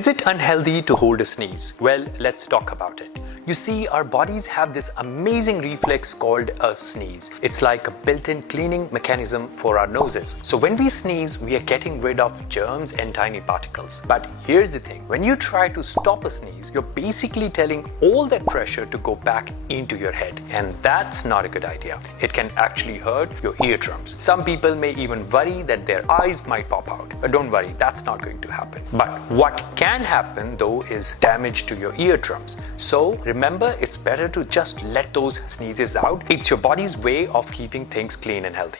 Is it unhealthy to hold a sneeze? Well, let's talk about it. You see, our bodies have this amazing reflex called a sneeze. It's like a built-in cleaning mechanism for our noses. So when we sneeze, we are getting rid of germs and tiny particles. But here's the thing, when you try to stop a sneeze, you're basically telling all that pressure to go back into your head. And that's not a good idea. It can actually hurt your eardrums. Some people may even worry that their eyes might pop out. But don't worry, that's not going to happen. But what can happen though is damage to your eardrums. So remember, it's better to just let those sneezes out. It's your body's way of keeping things clean and healthy.